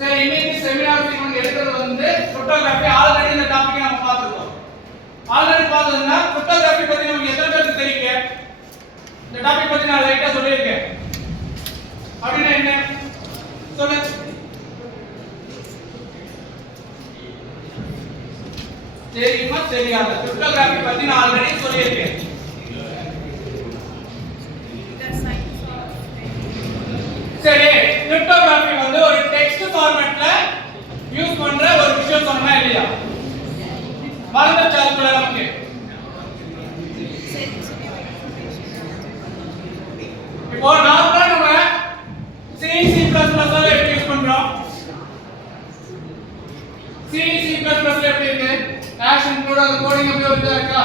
சரி, இன்னைக்கு செமினாருக்கு நம்ம எடுக்கிறது வந்து கிரிப்டோகிராஃபி. ஆல்ரெடி இந்த டாபிக் நம்ம பார்த்திருக்கோம். ஆல்ரெடி பார்த்ததுன்னா கிரிப்டோகிராஃபி பத்தி நமக்கு எத்தனை பேருக்கு தெரியுங்க? இந்த டாபிக் பத்தி நான் லைட்டா சொல்லியிருக்கேன். அப்படின்னா என்ன சொல்லு. தெரியுமா தெரியாத? கிரிப்டோகிராஃபி பத்தி நான் ஆல்ரெடி சொல்லியிருக்கேன். சரி, கிரிப்டோகிராஃபி வந்து ஒரு டெக்ஸ்ட் ஃபார்மட்ல யூஸ் பண்ற ஒரு விஷயம் சொன்னா இல்லையா? மறந்துச்சாலுக்குள்ள நமக்கு இப்போ நார்மலா நம்ம C++ எப்படி யூஸ் பண்றோம்? C++ எப்படி இருக்கு? ஹாஷ் இன்க்ளூட் அந்த கோடிங் எப்படி இருக்கா?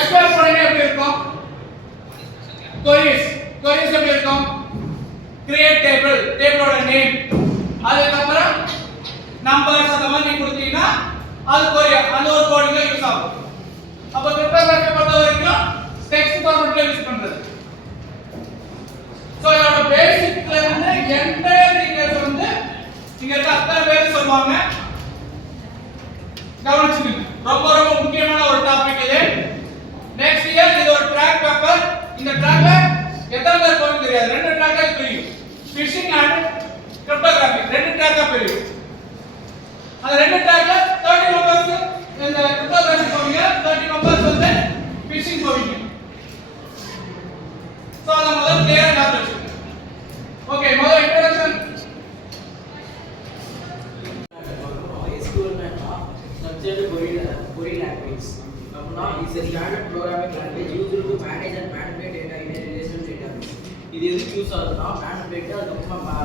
SQL கோடிங் எப்படி இருக்கும்? queries எப்படி இருக்கும்? create table, டேபிளோட நேம், அதுக்கு அப்புறம் நம்பர்ஸ் அந்த மாதிரி கொடுத்தீங்கன்னா அது அந்த ஒரு கோடிங்ல யூஸ் ஆகும். அப்ப கிரிப்டோகிராஃபி பொறுத்த வரைக்கும் டெக்ஸ்ட் ஃபார்மட்ல யூஸ் பண்றது. சோ இதோட பேசிக்ல இருந்து என்டையர் டீடைல்ஸ் வந்து இங்க இருக்க அத்தனை பேர் சொல்வாங்க. கவனிச்சுக்கங்க, ரொம்ப ரொம்ப முக்கியமான ஒரு டாபிக் இது. நெக்ஸ்ட் இயர் இது ஒரு ட்ராக் பேப்பர். இந்த ட்ராக்ல எத்தனை பேர் போய் தெரியாது, ரெண்டு ட்ராக்கா பிரியும். ஃபிஷிங் அண்ட் கிரிப்டோகிராஃபி ரெண்டு ட்ராக்கா பிரியும். அந்த ரெண்டு ட்ராக்ல 30 மெம்பர்ஸ் இந்த கிரிப்டோகிராஃபி போவீங்க, 30 மெம்பர்ஸ் வந்து ஃபிஷிங் போவீங்க. சோ அத முதல்ல கிளியரா ஞாபகம் வச்சுக்கோங்க. ஓகே, முதல்ல introduction. Query language. Now is a standard programming language used to manage and manipulate data in a relational database. இது எதுக்கு யூஸ் ஆகுதுன்னா manipulate அதுக்கப்புறமா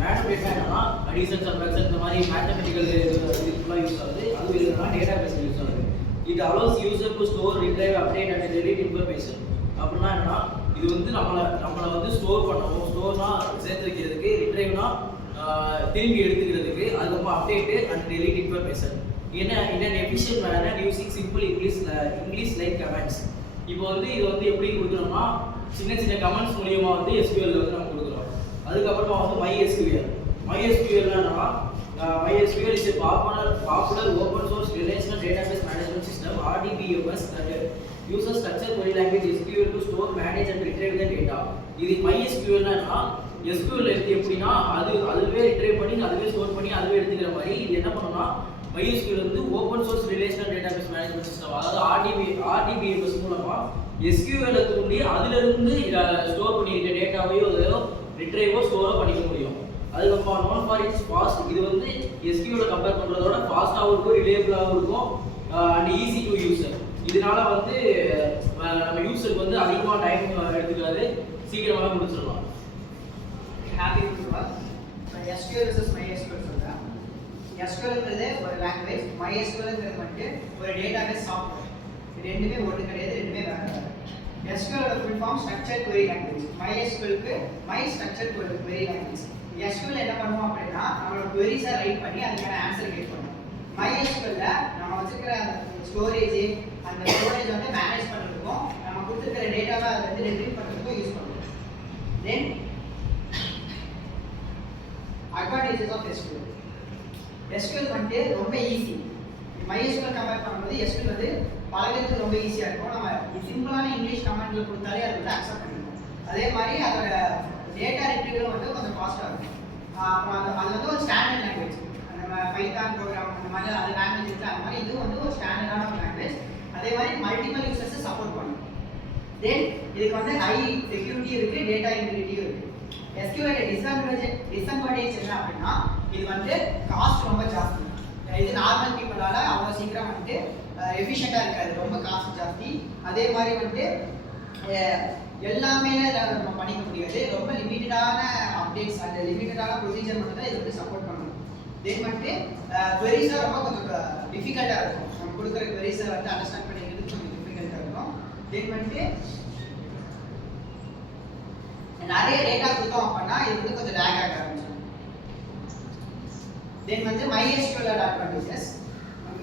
manipulate என்னன்னா addition subtraction இந்த மாதிரி mathematical இதுக்குலாம் யூஸ் ஆகுது. அது இல்லைன்னா database யூஸ் ஆகுது. It allows user to store, retrieve, update and delete information. அப்படின்னா என்னன்னா இது வந்து நம்மள வந்து ஸ்டோர் பண்ணவும், ஸ்டோர்னா சேர்த்து வைக்கிறதுக்கு, ரிட்ரைவ்னா திரும்பி எடுத்துக்கிறதுக்கு, அதுக்கப்புறம் update and delete information in an efficient manner using simple English like commands. இப்போ வந்து இது வந்து எப்படி கொடுக்கறோம்னா சின்ன சின்ன கமெண்ட்ஸ் மூலமா வந்து SQL ல வந்து நம்ம கொடுக்குறோம். அதுக்கு அப்புறமா வந்து MySQL என்னன்னா MySQL is a popular open source relational database management system RDBMS that uses structured query language SQL to store, manage and retrieve the data. இது MySQL என்னன்னா SQL எப்படின்னா அதுவே ரிட்ரைவ் பண்ணி அதுவே ஸ்டோர் பண்ணி அதுவே எடுத்துக்கிற மாதிரி இது என்ன பண்ணும்னா MySQL வந்து open source relational database management system, அதாவது RDBMS மூலமா SQL தூண்டி அதில இருந்து ஸ்டோர் பண்ணியிருக்க டேட்டாவையோ அதையோ ரிட்ரைவோ ஸ்டோரோ பண்ணிக்க முடியும். அதுக்கப்புறம் known for its fast, இது வந்து SQL கம்பேர் பண்றதோட ஃபாஸ்டாவும் இருக்கும், ரிலையபிளாவும் இருக்கும் and easy to use. இதனால வந்து நம்ம யூசருக்கு வந்து அதிகமாக டைம் எடுத்துக்காது, சீக்கிரமாக முடிச்சிடலாம். Happy to what SQL versus MySQL சொல்றேன். SQLங்கிறது ஒரு லாங்குவேஜ், MySQLங்கிறது வந்து ஒரு டேட்டாபேஸ் சாஃப்ட்வேர். இது ரெண்டுமே ஒன்று கிடையாது, ரெண்டுமே வேற வேற. SQL ஓட full form structured query language. MySQLக்கு my structured query language. SQL என்ன பண்ணுவோம் அப்படின்னா நம்மளோட queries ரைட் பண்ணி அதுக்கான ஆன்சர் கெட் பண்ணுவோம். MySQLல நம்ம வச்சிருக்கிற ஸ்டோரேஜ் அந்த ஸ்டோரேஜ் வந்து மேனேஜ் பண்றதுக்கும் நம்ம கொடுத்திருக்கிற டேட்டாவை அதை வந்து ரிட்ரீவ் பண்றதுக்கும் யூஸ் பண்ணுவோம். தென் advantages of SQL. SQL வந்து ரொம்ப ஈஸி. MySQL கம்பேர் பண்ணும்போது SQL வந்து பழகிறதுக்கு ரொம்ப ஈஸியா இருக்கும். நம்ம சிம்பிளான இங்கிலீஷ் கமாண்ட்ல கொடுத்தாலே அது வந்து அக்செப்ட் பண்ணிக்கும். அதே மாதிரி அதோட டேட்டா ரிட்ரீவல் வந்து கொஞ்சம் ஃபாஸ்டா இருக்கும். அப்புறம் அது வந்து ஒரு ஸ்டாண்டர்ட் லாங்குவேஜ். நம்ம பைத்தான் ப்ரோக்ராம் அந்த மாதிரி அது லாங்குவேஜ் இருக்கு, அந்த மாதிரி இது வந்து ஒரு ஸ்டாண்டர்டான லாங்குவேஜ். அதே மாதிரி மல்டிபிள் யூசர்ஸ் சப்போர்ட் பண்ணும். தென் இதுக்கு வந்து ஹை செக்யூரிட்டி இருக்கு, டேட்டா இன்டெகிரிட்டியும் இருக்கு. SQL டிஸ்அட்வான்டேஜ் என்ன அப்படின்னா இது வந்து காஸ்ட் ரொம்ப ஜாஸ்தி. இது நார்மல் பீப்புளால அவ்வளோ சீக்கிரம் வந்துட்டு எஃபிஷியண்டா இருக்காது, ரொம்ப காஸ்ட் ஜாஸ்தி. அதே மாதிரி வந்துட்டு எல்லாமே நம்ம பண்ணிக்க முடியாது, ரொம்ப லிமிட்டடான அப்டேட்ஸ் அண்ட் லிமிட்டடான ப்ரொசீஜர் மட்டும் தான் இது வந்து சப்போர்ட் பண்ணணும். தென் வந்துட்டு queries ரொம்ப கொஞ்சம் டிஃபிகல்ட்டா இருக்கும். நம்ம கொடுக்குற queries வந்து அண்டர்ஸ்டாண்ட் பண்ணிக்கிறது கொஞ்சம் டிஃபிகல்ட்டா இருக்கும். தென் வந்துட்டு நிறைய டேட்டா கொடுத்தோம் அப்படின்னா இது வந்து கொஞ்சம் லேக் ஆக ஆரம்பிச்சிடும். தென் வந்து MySQL அட்வான்டேஜஸ்.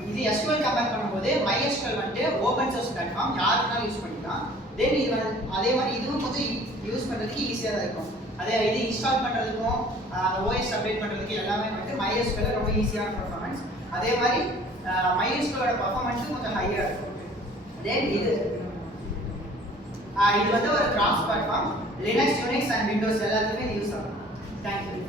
இது SQL கம்பேர் பண்ணும்போது MySQL வந்து ஓபன் சோர்ஸ் பிளாட்ஃபார்ம், யாருனாலும் யூஸ் பண்ணிக்கலாம். தென் இது வந்து அதே மாதிரி இதுவும் கொஞ்சம் யூஸ் பண்றதுக்கு ஈஸியா தான் இருக்கும். அதே இது இன்ஸ்டால் பண்ணுறதுக்கும் அந்த ஓஎஸ் அப்டேட் பண்ணுறதுக்கு எல்லாமே வந்து MySQL ரொம்ப ஈஸியான பர்ஃபார்மன்ஸ். அதே மாதிரி MySQL பர்ஃபார்மன்ஸும் கொஞ்சம் ஹையாக இருக்கும். தென் இது இது வந்து ஒரு cross platform Linux Unix and Windows எல்லாத்துக்குமே யூஸ் ஆகும். தேங்க்யூ.